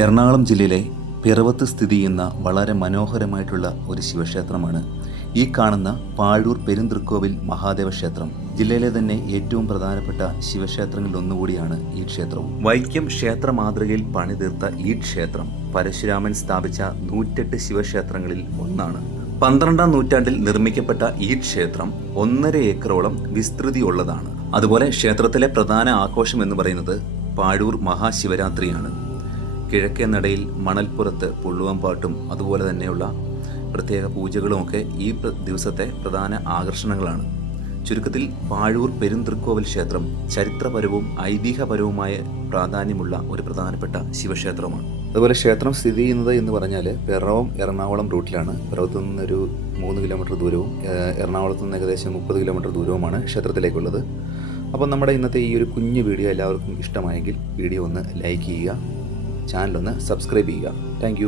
എറണാകുളം ജില്ലയിലെ പിറവത്ത് സ്ഥിതി ചെയ്യുന്ന വളരെ മനോഹരമായിട്ടുള്ള ഒരു ശിവക്ഷേത്രമാണ്. ഈ കാണുന്ന പാഴൂർ പെരുന്തൃക്കോവിൽ മഹാദേവ ക്ഷേത്രം ജില്ലയിലെ തന്നെ ഏറ്റവും പ്രധാനപ്പെട്ട ശിവക്ഷേത്രങ്ങളിൽ ഒന്നുകൂടിയാണ് ഈ ക്ഷേത്രവും. വൈക്കം ക്ഷേത്ര മാതൃകയിൽ പണിതീർത്ത ഈ ക്ഷേത്രം പരശുരാമൻ സ്ഥാപിച്ച നൂറ്റെട്ട് ശിവക്ഷേത്രങ്ങളിൽ ഒന്നാണ്. പന്ത്രണ്ടാം നൂറ്റാണ്ടിൽ നിർമ്മിക്കപ്പെട്ട ഈ ക്ഷേത്രം ഒന്നര ഏക്കറോളം വിസ്തൃതിയുള്ളതാണ്. അതുപോലെ ക്ഷേത്രത്തിലെ പ്രധാന ആഘോഷം എന്ന് പറയുന്നത് പാഴൂർ മഹാശിവരാത്രിയാണ്. കിഴക്കേ നടയിൽ മണൽപ്പുറത്ത് പുള്ളുവമ്പാട്ടും അതുപോലെ തന്നെയുള്ള പ്രത്യേക പൂജകളുമൊക്കെ ഈ ദിവസത്തെ പ്രധാന ആകർഷണങ്ങളാണ്. ചുരുക്കത്തിൽ പാഴൂർ പെരുന്തൃക്കോവിൽ ക്ഷേത്രം ചരിത്രപരവും ഐതിഹ്യപരവുമായ പ്രാധാന്യമുള്ള ഒരു പ്രധാനപ്പെട്ട ശിവക്ഷേത്രമാണ്. അതുപോലെ ക്ഷേത്രം സ്ഥിതി ചെയ്യുന്നത് എന്ന് പറഞ്ഞാൽ പിറവം എറണാകുളം റൂട്ടിലാണ്. പിറവത്തു നിന്നൊരു മൂന്ന് കിലോമീറ്റർ ദൂരവും എറണാകുളത്തു നിന്ന് ഏകദേശം മുപ്പത് കിലോമീറ്റർ ദൂരവുമാണ് ക്ഷേത്രത്തിലേക്കുള്ളത്. അപ്പോൾ നമ്മുടെ ഇന്നത്തെ ഈ ഒരു കുഞ്ഞു വീഡിയോ എല്ലാവർക്കും ഇഷ്ടമായെങ്കിൽ വീഡിയോ ഒന്ന് ലൈക്ക് ചെയ്യുക ചാനലൊന്ന് സബ്സ്ക്രൈബ് ചെയ്യുക. താങ്ക്